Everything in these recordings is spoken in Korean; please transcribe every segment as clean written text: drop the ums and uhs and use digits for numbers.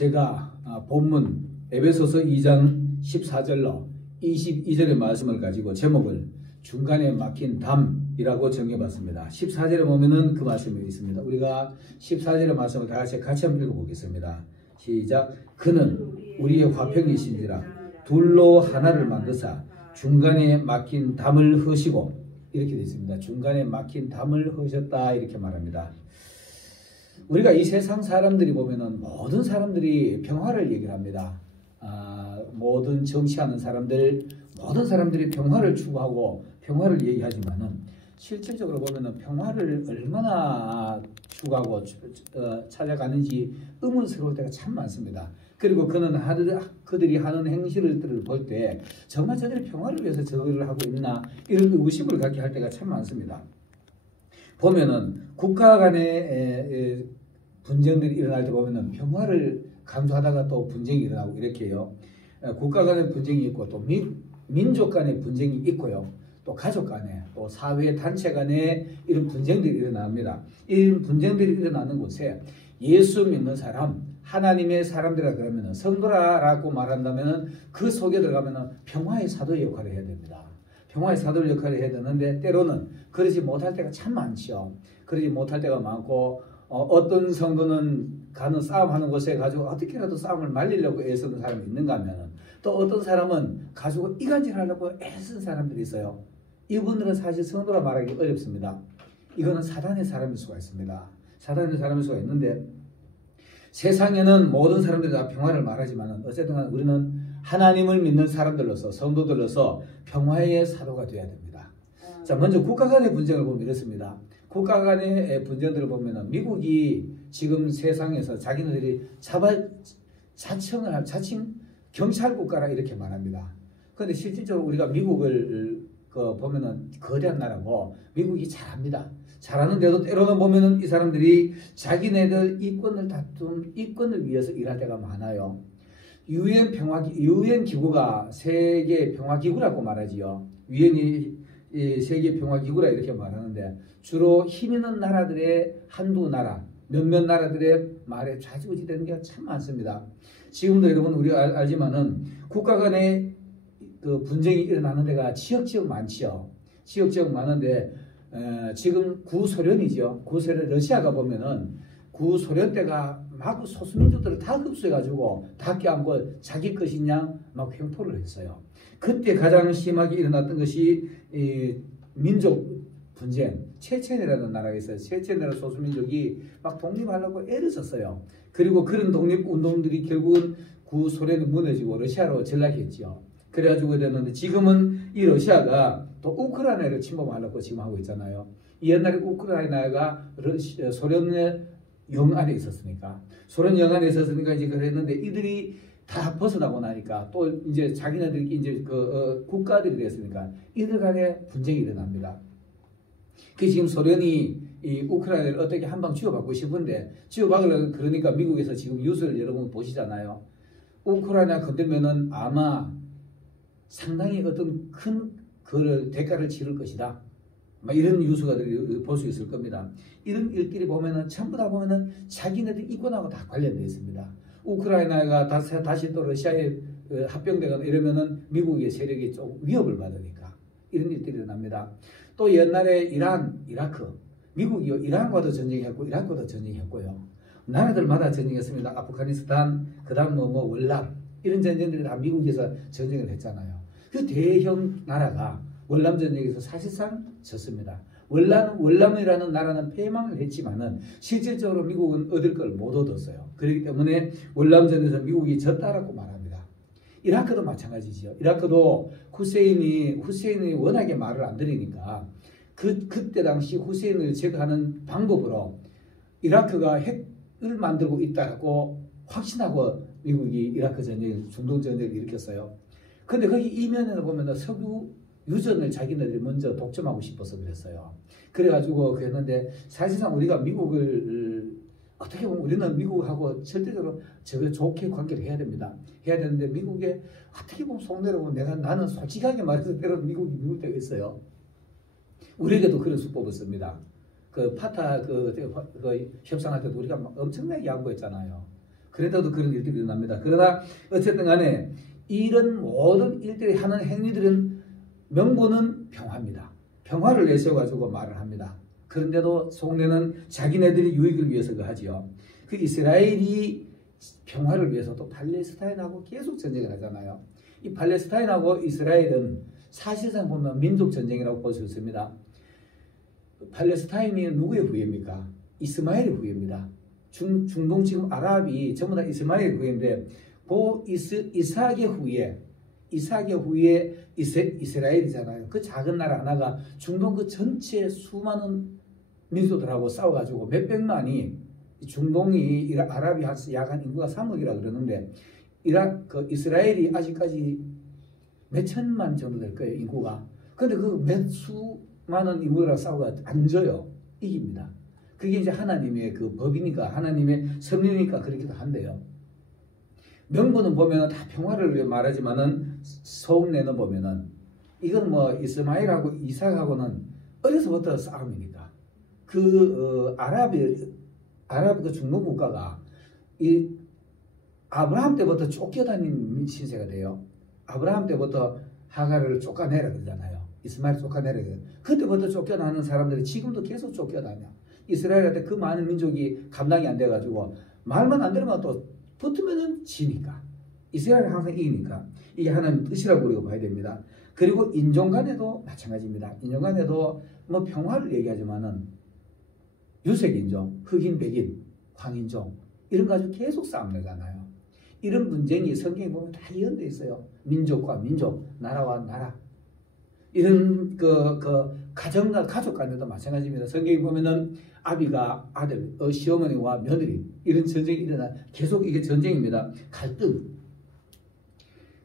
제가 본문 에베소서 2장 14절로 22절의 말씀을 가지고 제목을 중간에 막힌 담이라고 정해봤습니다. 14절에 보면은 그 말씀이 있습니다. 우리가 14절의 말씀을 다 같이 한번 읽어보겠습니다. 시작. 그는 우리의 화평이신지라 둘로 하나를 만드사 중간에 막힌 담을 허시고, 이렇게 되어 있습니다. 중간에 막힌 담을 허셨다, 이렇게 말합니다. 우리가 이 세상 사람들이 보면은 모든 사람들이 평화를 얘기를 합니다. 모든 정치하는 사람들, 모든 사람들이 평화를 추구하고 평화를 얘기하지만은 실질적으로 보면은 평화를 얼마나 추구하고 찾아가는지 의문스러울 때가 참 많습니다. 그리고 그들이 하는 행실들을 볼 때 정말 저들이 평화를 위해서 저들을 하고 있나, 이런 의구심을 갖게 할 때가 참 많습니다. 보면은 국가 간의 분쟁들이 일어날 때 보면은 평화를 강조하다가 또 분쟁이 일어나고 이렇게 해요. 국가 간의 분쟁이 있고 또 민족 간의 분쟁이 있고요. 또 가족 간에, 또 사회 단체 간에 이런 분쟁들이 일어납니다. 이런 분쟁들이 일어나는 곳에 예수 믿는 사람, 하나님의 사람들이라 그러면은 성도라고 말한다면은 그 속에 들어가면은 평화의 사도 역할을 해야 됩니다. 평화의 사도 역할을 해야 되는데 때로는 그러지 못할 때가 참 많죠. 그러지 못할 때가 많고 어떤 성도는 가는 싸움하는 곳에 가지고 어떻게라도 싸움을 말리려고 애쓰는 사람이 있는가 하면은, 또 어떤 사람은 가지고 이간질하려고 애쓰는 사람들이 있어요. 이분들은 사실 성도라 말하기 어렵습니다. 이거는 사단의 사람일 수가 있습니다. 사단의 사람일 수가 있는데, 세상에는 모든 사람들이 다 평화를 말하지만 어쨌든 우리는 하나님을 믿는 사람들로서, 성도들로서 평화의 사도가 되어야 됩니다. 자, 먼저 국가 간의 분쟁을 보면 이렇습니다. 국가 간의 분쟁들을 보면 미국이 지금 세상에서 자기네들이 자칭 경찰 국가라 이렇게 말합니다. 그런데 실질적으로 우리가 미국을 보면은 거대한 나라고 미국이 잘합니다. 잘하는데도 때로는 보면은 이 사람들이 자기네들 이권을 위해서 일할 때가 많아요. 유엔 기구가 세계 평화 기구라고 말하지요. 유엔이 세계 평화 기구라 이렇게 말하는데, 주로 힘 있는 나라들의 한두 나라, 몇몇 나라들의 말에 좌지우지되는 게 참 많습니다. 지금도 여러분 우리가 알지만은 국가 간의 그 분쟁이 일어나는 데가 지역 많지요. 지역 많은데 지금 구소련이죠. 구소련 러시아가 보면은 구소련 때가 막 소수민족들을 다 흡수해가지고 다 껴안고 자기 것이냐 막 횡포를 했어요. 그때 가장 심하게 일어났던 것이 민족 분쟁, 체첸이라는 나라가 있어요. 체첸이라는 소수민족이 막 독립하려고 애를 썼어요. 그리고 그런 독립운동들이 결국은 구소련이 무너지고 러시아로 전락했죠. 그래가지고 됐는데, 지금은 이 러시아가 또 우크라이나를 침범하려고 지금 하고 있잖아요. 옛날에 우크라이나가 소련의 영 안에 있었으니까, 이제 그랬는데 이들이 다 벗어나고 나니까 또 이제 자기네들이 이제 국가들이 됐으니까 이들 간에 분쟁이 일어납니다. 그 지금 소련이 이 우크라이나를 어떻게 한 방 쥐어받고 싶은데, 쥐어박으려고 그러니까 미국에서 지금 뉴스를 여러분 보시잖아요. 우크라이나 건들면은 아마 상당히 어떤 큰 대가를 치를 것이다. 막 이런 뉴스가 볼 수 있을 겁니다. 이런 일들이 보면은 전부 다 보면은 자기네들 이권하고 다 관련되어 있습니다. 우크라이나가 다시 또 러시아에 합병되거나 이러면은 미국의 세력이 좀 위협을 받으니까 이런 일들이 일어납니다. 또 옛날에 이라크, 미국이 이란과도 전쟁했고 이란과도 전쟁했고요. 나라들마다 전쟁했습니다. 아프가니스탄, 그다음 월남, 이런 전쟁들이 다 미국에서 전쟁을 했잖아요. 그 대형 나라가 월남 전쟁에서 사실상 졌습니다. 월남이라는 나라는 패망을 했지만은 실질적으로 미국은 얻을 걸 못 얻었어요. 그렇기 때문에 월남전에서 미국이 졌다라고 말합니다. 이라크도 마찬가지지요. 이라크도 후세인이 워낙에 말을 안 들으니까 그때 당시 후세인을 제거하는 방법으로 이라크가 핵을 만들고 있다고 확신하고 미국이 이라크 중동 전쟁을 일으켰어요. 근데 거기 이면에 보면 석유 유전을 자기네들이 먼저 독점하고 싶어서 그랬어요. 그래가지고 그랬는데, 사실상 우리가 미국을 어떻게 보면 우리는 미국하고 절대적으로 좋게 관계를 해야 됩니다. 해야 되는데, 미국에 어떻게 보면 속내로 보면 나는 솔직하게 말해서 때로는 미국이 미울 때가 있어요. 우리에게도 그런 수법을 씁니다. 파타 협상할 때도 우리가 엄청나게 양보했잖아요. 그래도 그런 일들이 일어납니다. 그러나 어쨌든 간에 이런 모든 일들이 하는 행위들은 명분은 평화입니다. 평화를 내세워가지고 말을 합니다. 그런데도 속내는 자기네들이 유익을 위해서 하지요. 그 이스라엘이 평화를 위해서 또 팔레스타인하고 계속 전쟁을 하잖아요. 이 팔레스타인하고 이스라엘은 사실상 보면 민족 전쟁이라고 볼 수 있습니다. 팔레스타인이 누구의 후예입니까? 이스마엘의 후예입니다. 중동 지금 아랍이 전부 다 이스마엘의 후예인데 그 이삭의 후예 이스라엘이잖아요. 그 작은 나라 하나가 중동 그 전체 수많은 민족들하고 싸워가지고 몇백만이 중동이 아랍이 약 한 인구가 3억이라 그러는데 이스라엘이 아직까지 몇 천만 정도 될 거예요, 인구가. 근데 그 몇 수많은 인구랑 싸워가 안 져요. 이깁니다. 그게 이제 하나님의 그 법이니까, 하나님의 섭리니까 그렇기도 한데요. 명분은 보면은 다 평화를 위해 말하지만은 속내는 보면은 이건 뭐 이스마엘하고 이삭하고는 어려서부터 싸움이니까. 아랍 그 중동 국가가 이 아브라함 때부터 쫓겨다닌 신세가 돼요. 아브라함 때부터 하갈을 쫓아내라 그러잖아요. 이스마엘 쫓아내라 그래요. 그때부터 쫓겨나는 사람들이 지금도 계속 쫓겨다녀. 이스라엘한테 그 많은 민족이 감당이 안 돼가지고 말만 안 들으면 또 붙으면은 지니까. 이스라엘은 항상 이기니까. 이게 하나님 뜻이라고 우리가 봐야 됩니다. 그리고 인종 간에도 마찬가지입니다. 인종 간에도 뭐 평화를 얘기하지만은 유색인종, 흑인, 백인, 황인종 이런 거 가지고 계속 싸움 나잖아요. 이런 분쟁이 성경에 보면 다 이어져 있어요. 민족과 민족, 나라와 나라. 이런 가정과 가족 간에도 마찬가지입니다. 성경에 보면은 아비가 아들, 시어머니와 며느리 이런 전쟁이 일어나 계속 이게 전쟁입니다. 갈등.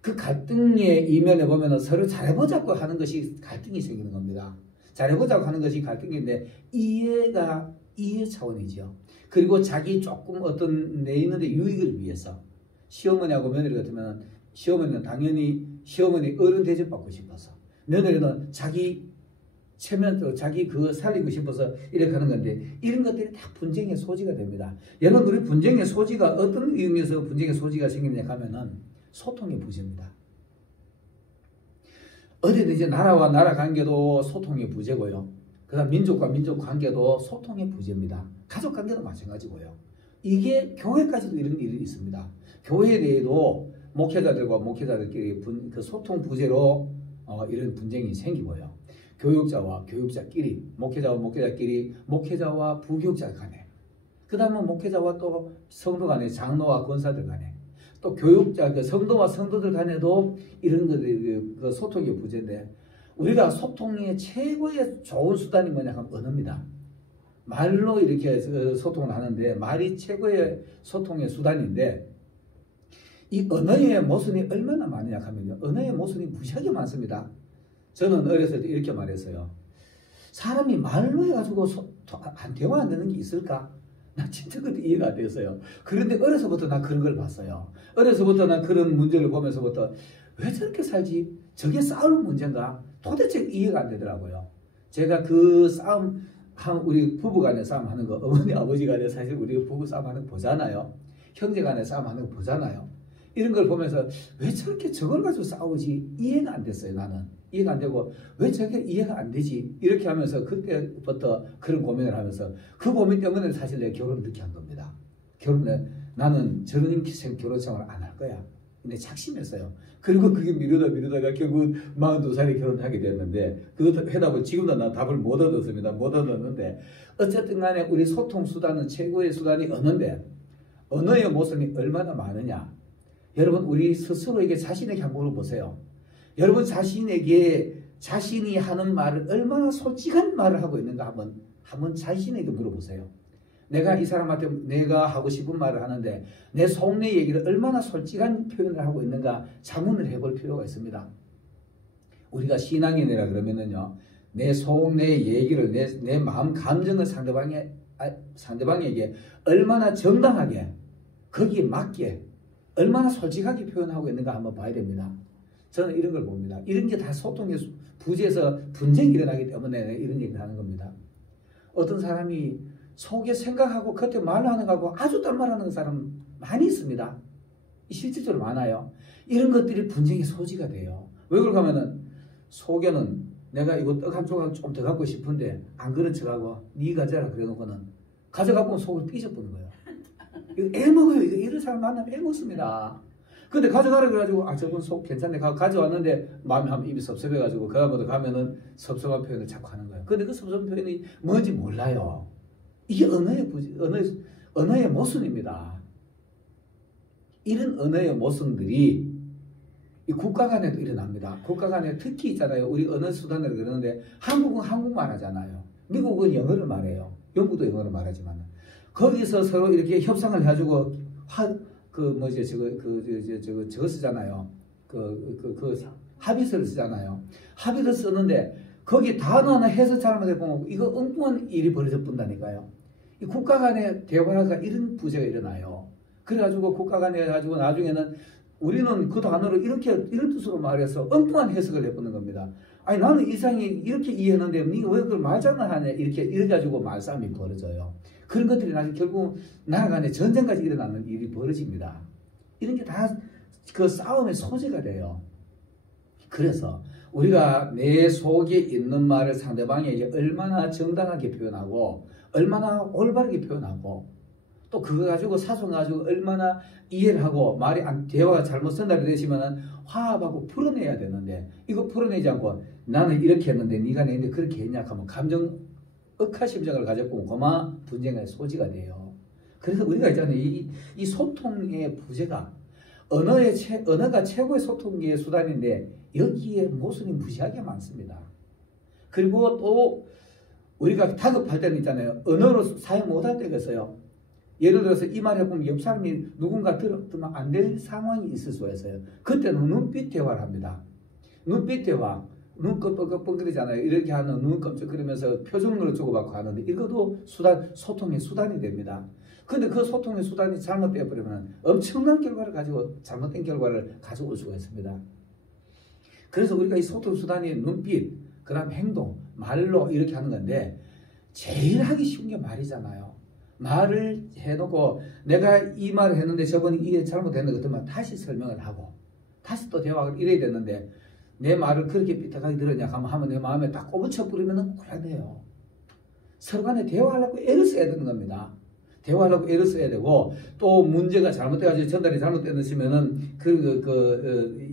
그 갈등의 이면에 보면은 서로 잘해보자고 하는 것이 갈등이 생기는 겁니다. 잘해보자고 하는 것이 갈등인데 이해 차원이죠. 그리고 자기 조금 어떤 내 있는데 유익을 위해서 시어머니하고 며느리 같으면 시어머니는 당연히 시어머니 어른 대접받고 싶어서 며느리는 자기 자기 그거 살리고 싶어서 이렇게 하는 건데 이런 것들이 다 분쟁의 소지가 됩니다. 여러분 우리 분쟁의 소지가 어떤 의미에서 분쟁의 소지가 생기느냐 하면은 소통의 부재입니다. 어디든지 나라와 나라 관계도 소통의 부재고요. 그 다음 민족과 민족 관계도 소통의 부재입니다. 가족 관계도 마찬가지고요. 이게 교회까지도 이런 일이 있습니다. 교회 내에도 목회자들과 목회자들끼리 그 소통 부재로 이런 분쟁이 생기고요. 교육자와 교육자끼리, 목회자와 목회자끼리, 목회자와 부교육자 간에, 그 다음은 목회자와 또 성도 간에, 장로와 권사들 간에, 또 교육자, 성도와 성도들 간에도 이런 것들이 그 소통의 부재인데, 우리가 소통의 최고의 좋은 수단이 뭐냐 하면 언어입니다. 말로 이렇게 소통을 하는데 말이 최고의 소통의 수단인데 이 언어의 모순이 얼마나 많으냐 하면요. 언어의 모순이 무지하게 많습니다. 저는 어렸을 때 이렇게 말했어요. 사람이 말로 해가지고 대화 안 되는 게 있을까? 나 진짜 그때 이해가 안 됐어요. 그런데 어려서부터 난 그런 걸 봤어요. 어려서부터 난 그런 문제를 보면서부터 왜 저렇게 살지? 저게 싸울 문제인가? 도대체 이해가 안 되더라고요. 제가 그 싸움, 우리 부부 간에 싸움 하는 거, 어머니, 아버지 간에 사실 우리 부부 싸움 하는 거 보잖아요. 형제 간에 싸움 하는 거 보잖아요. 이런 걸 보면서 왜 저렇게 저걸 가지고 싸우지? 이해가 안 됐어요, 나는. 이해가 안 되고, 왜 저게 이해가 안 되지? 이렇게 하면서 그때부터 그런 고민을 하면서 그 고민 때문에 사실 내가 결혼을 늦게 한 겁니다. 나는 저런 결혼 생활을 안 할 거야. 근데 작심했어요. 그리고 그게 미루다가 결국 42살에 결혼하게 됐는데 그것도 해답을 지금도 난 답을 못 얻었습니다. 못 얻었는데 어쨌든 간에 우리 소통 수단은 최고의 수단이 언어인데 언어의 모순이 얼마나 많으냐. 여러분 우리 스스로에게 자신에게 한번 물어보세요. 여러분 자신이 하는 말을 얼마나 솔직한 말을 하고 있는가 한번 자신에게 물어보세요. 내가 이 사람한테 내가 하고 싶은 말을 하는데 내 속내 얘기를 얼마나 솔직한 표현을 하고 있는가 자문을 해볼 필요가 있습니다. 우리가 신앙인이라 그러면은요, 내 속내 얘기를 내 마음 감정을 상대방에게 얼마나 정당하게 거기에 맞게 얼마나 솔직하게 표현하고 있는가 한번 봐야 됩니다. 저는 이런 걸 봅니다. 이런 게 다 소통의 부재에서 분쟁이 일어나기 때문에 이런 얘기를 하는 겁니다. 어떤 사람이 속에 생각하고 겉에 말하는 거하고 아주 딴 말하는 사람 많이 있습니다. 실질적으로 많아요. 이런 것들이 분쟁의 소지가 돼요. 왜 그럴까 하면은 속에는 내가 이거 떡 한 조각 좀 더 갖고 싶은데 안 그런 척하고 네 가져라 그래놓고는 가져갖고 속을 삐져보는 거예요. 이거 애먹어요. 이런 사람 만나면 애먹습니다. 근데 가져가라 그래가지고 저분 속 괜찮네 가져왔는데 마음이 한번 입이 섭섭해가지고 그 다음부터 가면은 섭섭한 표현을 자꾸 하는 거예요. 근데 그 섭섭한 표현이 뭔지 몰라요. 이게 언어의 모순입니다. 이런 언어의 모순들이 이 국가 간에도 일어납니다. 국가 간에 특히 있잖아요. 우리 언어 수단으로 그러는데 한국은 한국말 하잖아요. 미국은 영어를 말해요. 영국도 영어를 말하지만 거기서 서로 이렇게 협상을 해가지고 저거 쓰잖아요. 합의서를 쓰잖아요. 합의를 쓰는데 거기 단어 하나 해서 잘못해보면 이거 엉뚱한 일이 벌어져 본다니까요. 이 국가 간의 대화가 이런 부재가 일어나요. 그래가지고 국가 간에 해가지고 나중에는 우리는 그 단어를 이런 뜻으로 말해서 엉뚱한 해석을 해보는 겁니다. 아니 나는 이상이 이렇게 이해했는데 네가 왜 그걸 말장난 하냐 이래 가지고 말싸움이 벌어져요. 그런 것들이 나중에 결국 나라 간에 전쟁까지 일어나는 일이 벌어집니다. 이런 게 다 그 싸움의 소재가 돼요. 그래서 우리가 내 속에 있는 말을 상대방에게 얼마나 정당하게 표현하고 얼마나 올바르게 표현하고 또 그거 가지고 사소 가지고 얼마나 이해를 하고 대화가 잘못 전달이 되시면은 화합하고 풀어내야 되는데 이거 풀어내지 않고 나는 이렇게 했는데 네가 내는데 그렇게 했냐 하면 감정 억하심정을 가져보면 그만 분쟁의 소지가 돼요. 그래서 우리가 있잖아요. 이 소통의 부재가 언어가 최고의 소통의 수단인데 여기에 모순이 무시하게 많습니다. 그리고 또 우리가 다급할 때는 있잖아요. 언어로 사용 못할 때가 있어요. 예를 들어서 이 말 해보면 옆 사람이 누군가 들으면 안 될 상황이 있을 수가 있어요. 그때는 눈빛 대화를 합니다. 눈빛 대화. 눈 껌껌껌거리잖아요. 이렇게 하는 눈 껌쩍거리면서 표정으로 주고받고 하는데 이것도 소통의 수단이 됩니다. 근데 그 소통의 수단이 잘못되어 버리면 엄청난 결과를 가지고 잘못된 결과를 가져올 수가 있습니다. 그래서 우리가 이 소통 수단이 눈빛, 그다음 행동, 말로 이렇게 하는 건데 제일 하기 쉬운 게 말이잖아요. 말을 해놓고 내가 이 말을 했는데 저번에 이해 잘못했는 것들만 다시 설명을 하고 다시 또 대화를 이래야 되는데 내 말을 그렇게 삐딱하게 들었냐 하면 내 마음에 딱 꼬부쳐 뿌리면 곤란해요. 서로 간에 대화하려고 애를 써야 되는 겁니다. 대화하려고 애를 써야 되고 또 문제가 잘못돼가지고 전달이 잘못되시면은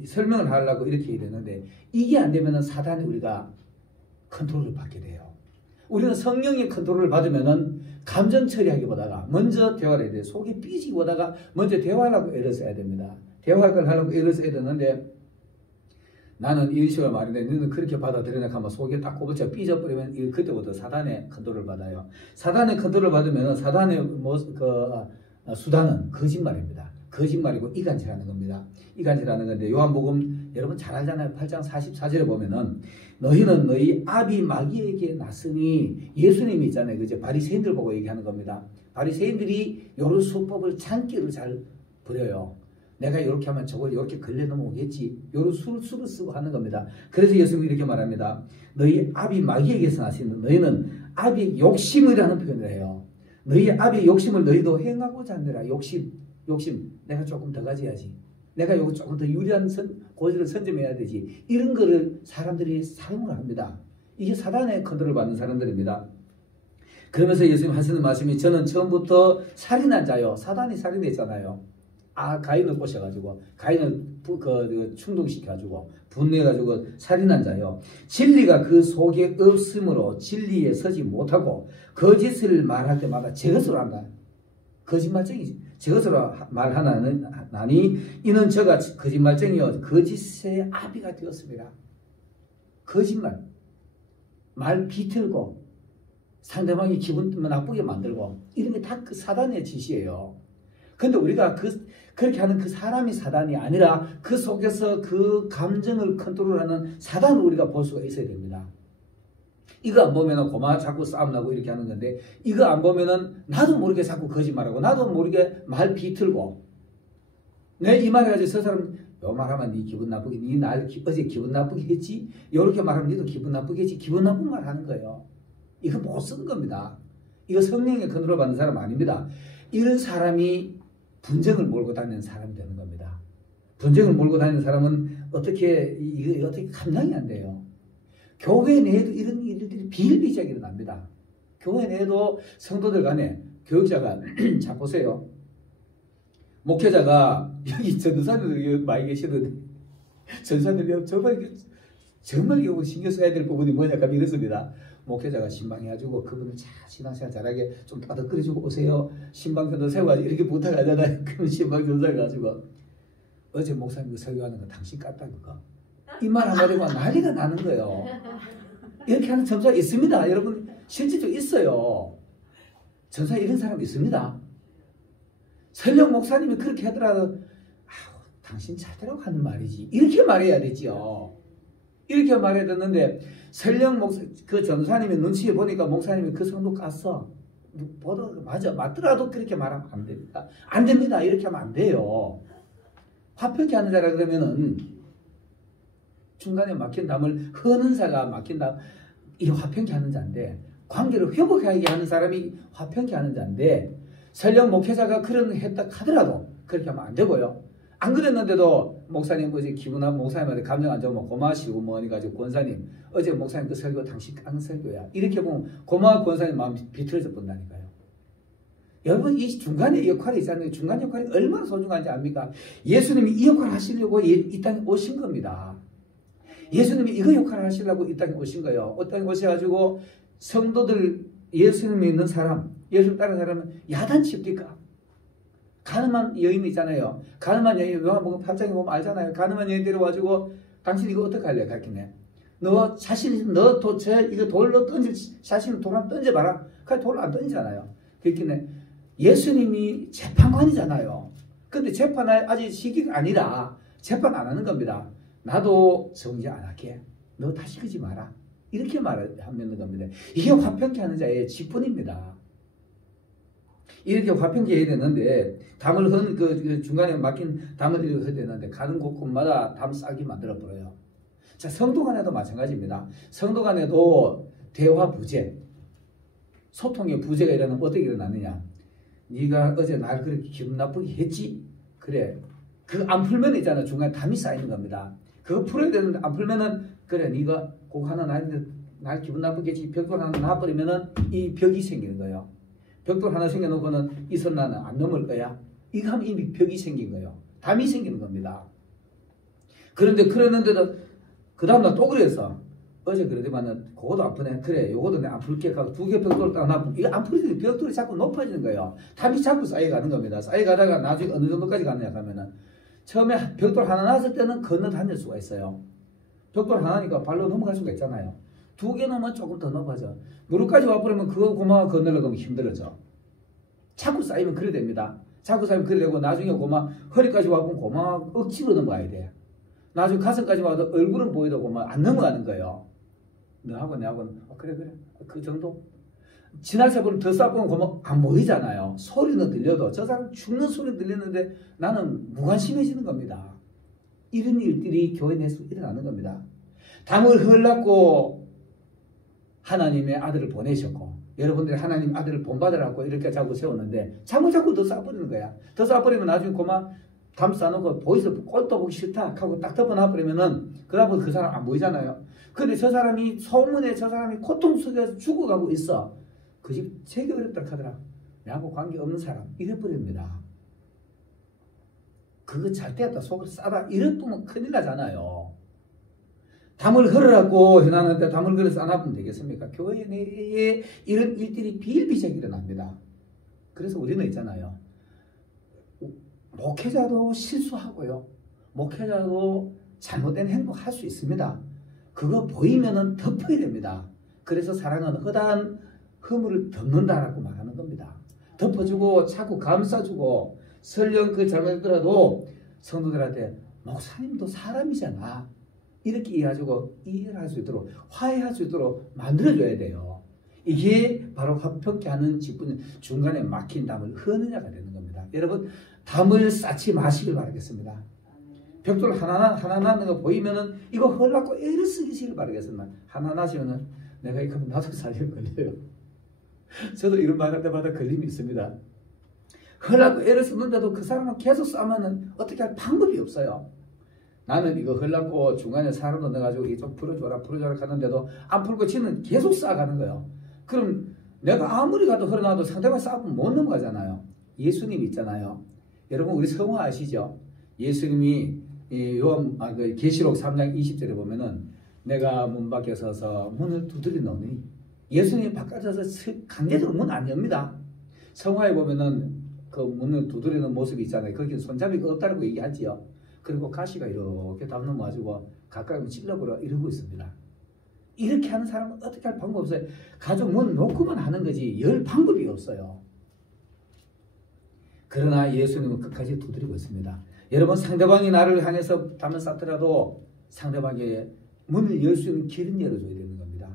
설명을 하려고 이렇게 해야 되는데 이게 안 되면은 사단이 우리가 컨트롤을 받게 돼요. 우리는 성령의 컨트롤을 받으면은 감정 처리하기보다가 먼저 대화를 해야 돼요. 속이 삐지기보다가 먼저 대화하려고 애를 써야 됩니다. 대화를 하려고 애를 써야 되는데 나는 이런 식으로 말인데 너는 그렇게 받아들이나 하면 속에 딱 꼽아쳐 삐져버리면 그때부터 사단의 컨트롤을 받아요. 사단의 컨트롤을 받으면 사단의 수단은 거짓말입니다. 거짓말이고 이간질하는 겁니다. 이간질하는 건데 요한복음 여러분 잘 알잖아요. 8장 44절에 보면은 너희는 너희 아비 마귀에게 났으니 예수님이 있잖아요. 그죠? 바리새인들 보고 얘기하는 겁니다. 바리새인들이 요런 수법을 장기로 잘 부려요. 내가 이렇게 하면 저걸 이렇게 걸려 넘어오겠지. 요런 수를 쓰고 하는 겁니다. 그래서 예수님이 이렇게 말합니다. 너희 아비 마귀에게서 나시는 너희는 아비의 욕심이라는 표현을 해요. 너희 아비의 욕심을 너희도 행하고자 하느라 욕심. 내가 조금 더 가져야지. 내가 요거 조금 더 유리한 고지를 선점해야 되지. 이런 거를 사람들이 사용을 합니다. 이게 사단의 컨트롤을 받는 사람들입니다. 그러면서 예수님 하시는 말씀이 저는 처음부터 살인한 자요. 사단이 살인했잖아요. 가인을 꼬셔가지고 가인을 충동시켜가지고 분노해가지고 살인한 자요. 진리가 그 속에 없으므로 진리에 서지 못하고 거짓을 말할 때마다 저것으로 한다. 거짓말쟁이지. 저것으로 말하나니 이는 저가 거짓말쟁이요 거짓의 아비가 되었습니다. 거짓말. 말 비틀고 상대방이 기분 나쁘게 만들고 이런 게 다 그 사단의 짓이에요. 근데 우리가 그렇게 하는 그 사람이 사단이 아니라 그 속에서 그 감정을 컨트롤하는 사단을 우리가 볼 수가 있어야 됩니다. 이거 안 보면은 고마 자꾸 싸움 나고 이렇게 하는 건데 이거 안 보면은 나도 모르게 자꾸 거짓말하고 나도 모르게 말 비틀고 내 이 말 해가지고 저 사람 요 말하면 네 기분 나쁘게 네 날 어제 기분 나쁘게 했지 요렇게 말하면 니도 기분 나쁘게 했지 기분 나쁜 말 하는 거예요. 이거 못 쓰는 겁니다. 이거 성령의 컨트롤 받는 사람 아닙니다. 이런 사람이 분쟁을 몰고 다니는 사람이 되는 겁니다. 분쟁을 몰고 다니는 사람은 이게 어떻게 감당이 안 돼요. 교회 내에도 이런 일들이 비일비재하게 일어납니다. 교회 내에도 성도들 간에 교육자가 자 보세요. 목회자가 여기 전도사님들 많이 계시는데 전도사님들 정말 이거 신경 써야 될 부분이 뭐냐 하면 이렇습니다. 목회자가 신방해가지고 그분을 신앙생활 잘하게 좀 따뜻거려주고 오세요. 신방전도 세워가지고 이렇게 부탁하잖아요. 그럼 신방전도사 가지고 어제 목사님 설교하는 거 당신 깠다 그거. 이 말 한마디가 난리가 나는 거예요. 이렇게 하는 전도사 있습니다. 여러분 실질적으로 있어요. 전도사 이런 사람 있습니다. 설령 목사님이 그렇게 하더라도 당신 잘 되라고 하는 말이지. 이렇게 말해야 되지요. 이렇게 말해야 되는데 설령 그 전도사님의 눈치에 보니까 목사님이 그 성도 깠어. 맞더라도 그렇게 말하면 안 됩니다. 안 됩니다. 이렇게 하면 안 돼요. 화평케 하는 자라 그러면은 중간에 막힌 담을 흐는 자가 막힌 담, 이 화평케 하는 자인데 관계를 회복하게 하는 사람이 화평케 하는 자인데 설령 목회자가 그런 했다 하더라도 그렇게 하면 안 되고요. 안 그랬는데도 목사님 뭐지 기분하면 목사님한테 감정 안 좋으면 고마우시고 뭐니 가지고 권사님 어제 목사님 그 설교 당신 깐 설교야. 이렇게 보면 고마워 권사님 마음이 비틀어져 본다니까요. 여러분 이 중간에 역할이 있잖아요. 중간 역할이 얼마나 소중한지 압니까? 예수님이 이 역할을 하시려고 이 땅에 오신 겁니다. 예수님이 이거 역할을 하시려고 이 땅에 오신 거예요. 이 땅에 오셔가지고 성도들 예수님 믿는 사람, 예수님 따르는 사람은 야단칩니까? 가늠한 여인 있잖아요. 가늠한 여인 요한복음 8장에 보면 알잖아요. 가늠한 여인 데려와가지고 당신 이거 어떻게 할래? 가르치네. 너 자신이 이거 돌로 자신을 돌 한번 던져봐라. 그래 돌로 안 던지잖아요. 그렇겠네. 예수님이 재판관이잖아요. 근데 재판할 아직 시기가 아니라 재판 안 하는 겁니다. 나도 정죄 안 할게. 너 다시 그러지 마라. 이렇게 말하는 겁니다. 이게 화평케 하는 자의 직분입니다. 이렇게 화평케 해야 되는데 담을 그 중간에 막힌 담을 이렇게 해야 되는데 가는 곳곳마다 담 싸게 만들어 버려요. 자, 성도 간에도 마찬가지입니다. 성도 간에도 대화 부재, 소통의 부재가 일어나면 어떻게 일어나느냐? 네가 어제 날 그렇게 기분 나쁘게 했지? 그래. 그거 안 풀면 있잖아. 중간에 담이 쌓이는 겁니다. 그거 풀어야 되는데 안 풀면은 그래 네가 꼭 하나 날 기분 나쁘게 했지. 벽돌 하나 놔버리면은 이 벽이 생기는 거예요. 벽돌 하나 생겨놓고는 이 선 나는 안 넘을 거야. 이거 하면 이미 벽이 생긴 거예요. 담이 생기는 겁니다. 그런데 그랬는데도 그 다음날 또 그랬어. 어제 그러더만은 그거도 아프네. 그래 요거도 내가 안 풀게 하고 두 개 벽돌 딱 놔. 이거 안 풀리는 벽돌이 자꾸 높아지는 거예요. 담이 자꾸 쌓여가는 겁니다. 쌓여가다가 나중에 어느 정도까지 가느냐 하면은 처음에 벽돌 하나 놨을 때는 건너 다닐 수가 있어요. 벽돌 하나니까 발로 넘어갈 수가 있잖아요. 두 개 넘으면 조금 더 높아져. 무릎까지 와버리면 그거 고마 건너려고 하면 힘들어져. 자꾸 쌓이면 그래 됩니다. 자꾸 쌓이면 그래 되고 나중에 고마 허리까지 와보면 고마 억지로 넘어가야 돼. 나중에 가슴까지 와도 얼굴은 보이도 고마 안 넘어가는 거예요. 너하고 내하고는 그래 그 정도. 지날 세보면 더 쌓으면 고마 안 보이잖아요. 소리는 들려도 저 사람 죽는 소리 들리는데 나는 무관심해지는 겁니다. 이런 일들이 교회 내에서 일어나는 겁니다. 담을 흘렸고 하나님의 아들을 보내셨고 여러분들이 하나님 아들을 본받으라고 이렇게 자꾸 세웠는데 자꾸 더 쌓아버리는 거야. 더 쌓아버리면 나중에 고마 담 쌓아놓고 보이서 꼴도 보기 싫다 하고 딱 덮어놔버리면은 그다음부터 그 사람 안 보이잖아요. 근데 저 사람이 소문에 저 사람이 고통 속에서 죽어가고 있어. 그 집 되게 어렵다 하더라. 나하고 관계없는 사람 이래버립니다. 그거 잘 되었다 속을 싸다 이래보면 큰일 나잖아요. 담을 흘으라고 해놨는데 담을 걸어서 안 하면 되겠습니까? 교회 내에 이런 일들이 비일비재하게 일어납니다. 그래서 우리는 있잖아요. 목회자도 실수하고요. 목회자도 잘못된 행동할 수 있습니다. 그거 보이면은 덮어야 됩니다. 그래서 사랑은 허다한 허물을 덮는다라고 말하는 겁니다. 덮어주고 자꾸 감싸주고 설령 그 잘못했더라도 성도들한테 목사님도 사람이잖아. 이렇게 이해를 할 수 있도록 화해할 수 있도록 만들어줘야 돼요. 이게 바로 화평케 하는 직분 중간에 막힌 담을 흐는 자가 되는 겁니다. 여러분 담을 쌓지 마시길 바라겠습니다. 벽돌 하나 나는 거 보이면은 이거 헐라고 애를 쓰기를 바라겠습니다. 하나 나시면은 내가 이거 나도 살려 걸려요. 저도 이런 말 할 때마다 걸림이 있습니다. 하려고 애를 쓰는데도 그 사람은 계속 싸면은 어떻게 할 방법이 없어요. 나는 이거 하려고 중간에 사람도 넣어가지고 이게 좀 풀어줘라 하는데도 안 풀고 지는 계속 싸가는 거예요. 그럼 내가 아무리 가도 흘러나도 상대방 싸우면 못 넘어가잖아요. 예수님 있잖아요. 여러분 우리 성화 아시죠? 예수님이 계시록 3장 20절에 보면은 내가 문 밖에 서서 문을 두드리노니 예수님이 바깥에서 강제적으로 문 안 엽니다. 성화에 보면은 그 문을 두드리는 모습이 있잖아요. 거기 손잡이가 없다고 얘기하지요. 그리고 가시가 이렇게 담 넘어가지고 가까이 오면 찔러버려 이러고 있습니다. 이렇게 하는 사람은 어떻게 할 방법 없어요. 가족 문 놓고만 하는 거지 열 방법이 없어요. 그러나 예수님은 끝까지 두드리고 있습니다. 여러분 상대방이 나를 향해서 담을 쌓더라도 상대방에게 문을 열 수 있는 길은 열어줘야 되는 겁니다.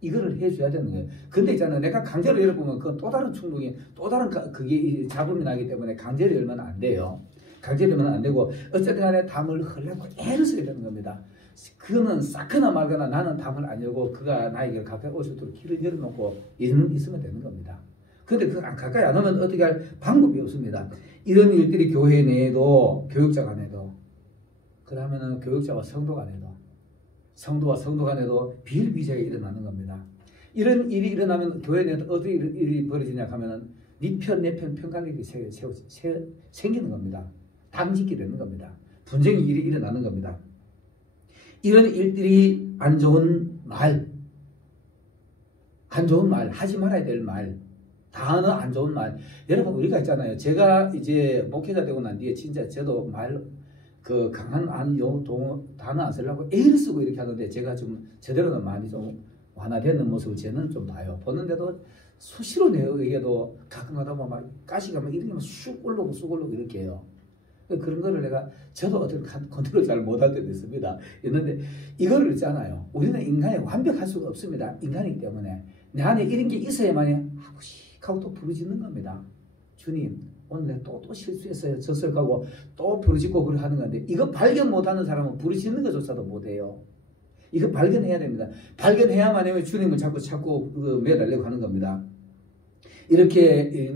이거를 해줘야 되는 거예요. 근데 있잖아요. 내가 강제로 열어보면 그건 또 다른 충동이 또 다른 그게 잡음이 나기 때문에 강제로 열면 안 돼요. 강제로 열면 안 되고 어쨌든 간에 담을 흘려고 애를 써야 되는 겁니다. 그는 쌓거나 말거나 나는 담을 안 열고 그가 나에게 가까이 올 수 있도록 길을 열어놓고 있으면 되는 겁니다. 근데 그 가까이 안 오면 어떻게 할 방법이 없습니다. 이런 일들이 교회 내에도 교육자 간에도 그러면은 교육자와 성도 간에도 성도와 성도 간에도 비일비재하게 일어나는 겁니다. 이런 일이 일어나면 교회 내에도 어디 일이 벌어지냐 하면은 네 편 내 편 편가르기 생기는 겁니다. 당짓게 되는 겁니다. 분쟁이 일이 일어나는 겁니다. 이런 일들이 안 좋은 말, 하지 말아야 될 말, 단어 안 좋은 말. 여러분 우리가 있잖아요. 제가 이제 목회자 되고 난 뒤에 진짜 저도 강한 단어 안 쓰려고 애를 쓰고 이렇게 하는데 제가 좀 제대로는 많이 좀 완화되는 모습을 저는 좀 봐요. 보는데도 수시로 내에게도 가끔 하다 보면 막 가시가 막 이렇게 쑥 올라오고 이렇게 해요. 그런 거를 저도 어떻게 컨트롤 잘 못할 때도 있습니다. 있는데 이거를 있잖아요. 우리는 인간이 완벽할 수가 없습니다. 인간이기 때문에 내 안에 이런 게 있어야만이 하고 또 부르짖는 겁니다. 주님 오늘 내가 또 실수했어요. 졌을까고 또 부르짖고 그걸 하는 건데 이거 발견 못하는 사람은 부르짖는 것조차도 못해요. 이거 발견해야 됩니다. 발견해야만 하면 주님을 자꾸 매달려고 하는 겁니다. 이렇게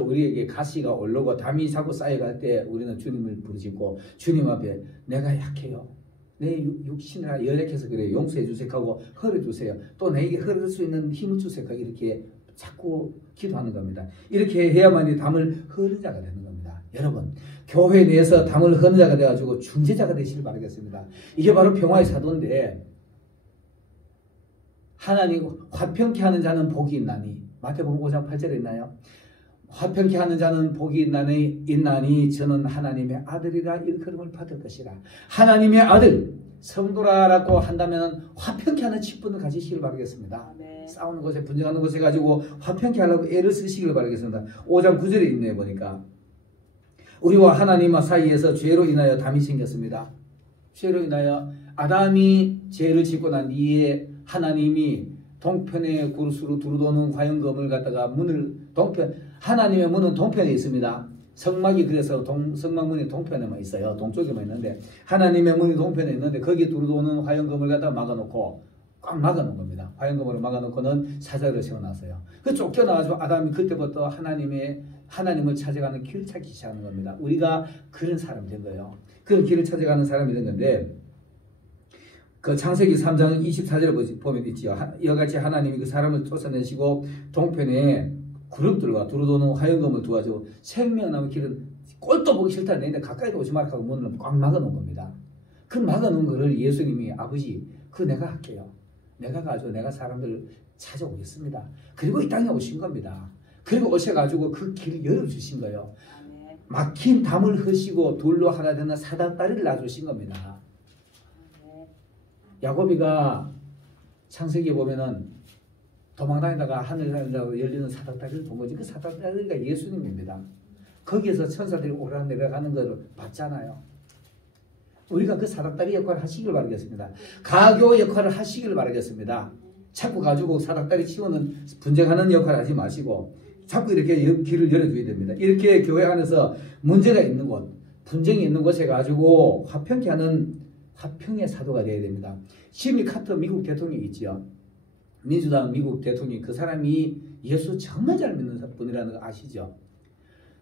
우리에게 가시가 올라오고 담이 자꾸 쌓여갈 때 우리는 주님을 부르짖고 주님 앞에 내가 약해요. 내 육신이나 연약해서 그래요. 용서해 주세요 하고 허려 주세요. 또 내게 허를 수 있는 힘을 주세요 하고 이렇게 자꾸 기도하는 겁니다. 이렇게 해야만이 담을 허는 자가 되는 겁니다. 여러분 교회 내에서 담을 허는 자가 되어가지고 중재자가 되시길 바라겠습니다. 이게 바로 평화의 사도인데 하나님 화평케 하는 자는 복이 있나니 마태복음 5장 8절에 있나요? 화평케 하는 자는 복이 있나니 저는 하나님의 아들이라 일컬음을 받을 것이라. 하나님의 아들 성도라고 한다면 화평케 하는 직분을 가지시길 바라겠습니다. 네. 싸우는 곳에 분쟁하는 곳에 가지고 화평케 하려고 애를 쓰시길 바라겠습니다. 5장 9절에 있네요. 보니까 우리와 하나님과 사이에서 죄로 인하여 담이 생겼습니다. 죄로 인하여 아담이 죄를 짓고 난 뒤에 하나님이 동편의 구르스로 두루도는 화영검을 갖다가 하나님의 문은 동편에 있습니다. 성막이 그래서 성막문이 동편에만 있어요. 동쪽에만 있는데 하나님의 문이 동편에 있는데 거기 두루도는 화영검을 갖다가 막아놓고 꽉 막아놓은 겁니다. 화영검으로 막아놓고는 사자를 세워놨어요. 그 쫓겨나가지고 아담이 그때부터 하나님을 찾아가는 길을 찾기 시작하는 겁니다. 우리가 그런 사람이 된 거예요. 그런 길을 찾아가는 사람이 된 건데 그 창세기 3장 24절에 보면 있지요. 이와 같이 하나님이 그 사람을 쫓아내시고 동편에 그룹들과 두루도는 화영검을 두어가지고 생명나무 길은 꼴도 보기 싫다 내는데 가까이도 오지 말라고 문을 꽉 막아놓은 겁니다. 그 막아놓은 거를 예수님이 아버지 내가 할게요. 내가 가지고 내가 사람들을 찾아오겠습니다. 그리고 이 땅에 오신 겁니다. 그리고 오셔가지고 그 길을 열어주신 거예요. 막힌 담을 허시고 둘로 하나 되는 사닥다리를 놔주신 겁니다. 야곱이가 창세기에 보면은 도망다니다가 하늘나라로 열리는 사닥다리를 본 거지. 그 사닥다리가 예수님입니다. 거기에서 천사들이 오르락내리락하는 걸 봤잖아요. 우리가 그 사닥다리 역할을 하시길 바라겠습니다. 가교 역할을 하시길 바라겠습니다. 자꾸 가지고 사닥다리 치우는 분쟁하는 역할을 하지 마시고 자꾸 이렇게 길을 열어줘야 됩니다. 이렇게 교회 안에서 문제가 있는 곳, 분쟁이 있는 곳에 가지고 화평케 하는 화평의 사도가 되어야 됩니다. 지미 카터 미국 대통령이 있죠. 민주당 미국 대통령 그 사람이 예수 정말 잘 믿는 분이라는 거 아시죠?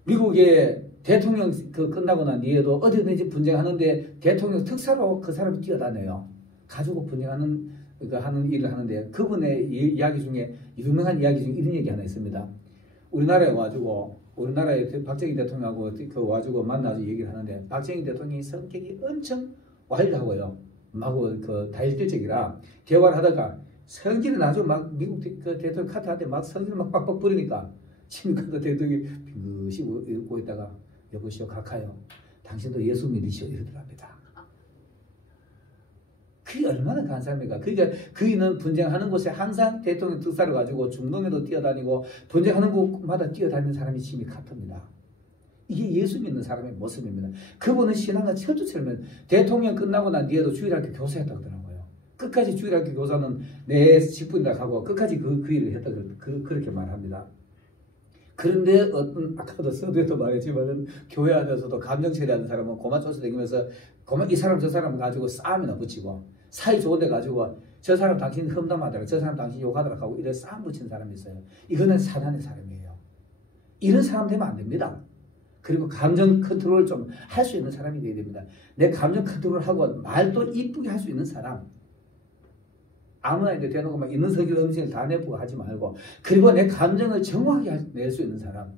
미국의 대통령 끝나고 난 뒤에도 어디든지 분쟁하는데 대통령 특사로 그 사람이 뛰어다녀요. 가지고 분쟁하는 하는 일을 하는데 그분의 이야기 중에 유명한 이야기 중에 이런 얘기 하나 있습니다. 우리나라에 와가지고 우리나라의 박정희 대통령하고 와가지고 만나서 얘기를 하는데 박정희 대통령이 성격이 엄청 와일드하고요. 막 다일질적이라 대화를 하다가 성질이 나죠. 막 미국 대통령 카트한테 막 성질을 막 빡빡 부리니까 지금까지 대통령이 빙긋이 웃고 있다가 여보시오 각하요. 당신도 예수 믿으시오 이러더랍니다. 그게 얼마나 간사합니까? 그러니까 그이는 분쟁하는 곳에 항상 대통령 특사를 가지고 중동에도 뛰어다니고 분쟁하는 곳마다 뛰어다니는 사람이 짐이 카트입니다. 이게 예수 믿는 사람의 모습입니다. 그분은 신앙과 철두철미는 대통령 끝나고 난 뒤에도 주일학교 교사였다고 하더라고요. 끝까지 주일학교 교사는 내 직분이라 하고 끝까지 그 일을 했다고 그렇게 말합니다. 그런데 아까도 서두에도 말했지만 교회 안에서도 감정 처리하는 사람은 고마 쫓아다니면서 이 사람 저 사람 가지고 싸움이나 붙이고 사이 좋은 데 가지고 저 사람 당신 험담하더라 저 사람 당신 욕하더라 하고 이런 싸움 붙이는 사람이 있어요. 이거는 사단의 사람이에요. 이런 사람 되면 안 됩니다. 그리고 감정 컨트롤을 좀 할 수 있는 사람이 되어야 됩니다. 내 감정 컨트롤을 하고 말도 이쁘게 할 수 있는 사람. 아무나 이제 대놓고 막 있는 성질 음식을 다 내보고 하지 말고 그리고 내 감정을 정확하게 낼 수 있는 사람.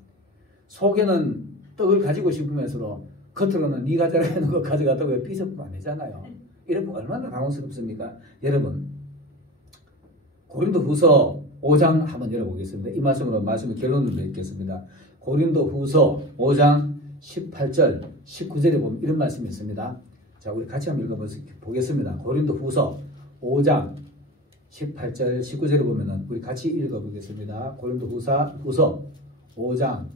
속에는 떡을 가지고 싶으면서도 겉으로는 네가 잘하는 거 가져갔다고 삐져보면 안 되잖아요. 이런 거 얼마나 당황스럽습니까? 여러분 고린도후서 5장 한번 열어보겠습니다. 이 말씀으로 말씀의 결론을 맺겠습니다. 고린도후서 5장 18절 19절에 보면 이런 말씀이 있습니다. 자, 우리 같이 한번 읽어보겠습니다. 고린도후서 5장 18절 19절에 보면은 우리 같이 읽어보겠습니다. 고린도후서 5장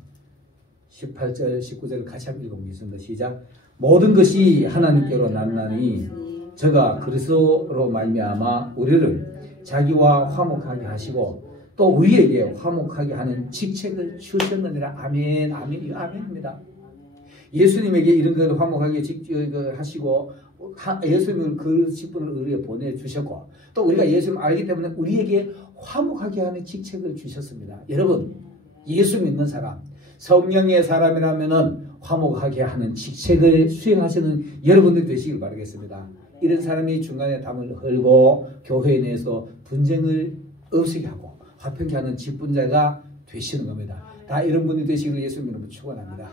18절 19절을 같이 한번 읽어보겠습니다. 시작. 모든 것이 하나님께로 났나니 저가 그리스도로 말미암아 우리를 자기와 화목하게 하시고 또 우리에게 화목하게 하는 직책을 주셨느니라. 아멘. 아멘. 아멘입니다. 예수님에게 이런 걸 화목하게 하시고 예수님을 그 직분을 우리에게 보내주셨고 또 우리가 예수님을 알기 때문에 우리에게 화목하게 하는 직책을 주셨습니다. 여러분 예수 믿는 사람 성령의 사람이라면 화목하게 하는 직책을 수행하시는 여러분들 되시길 바라겠습니다. 이런 사람이 중간에 담을 헐고 교회 내에서 분쟁을 없애게 하고 화평케 하는 직분자가 되시는 겁니다. 다 이런 분이 되시기를 예수님으로 축원합니다.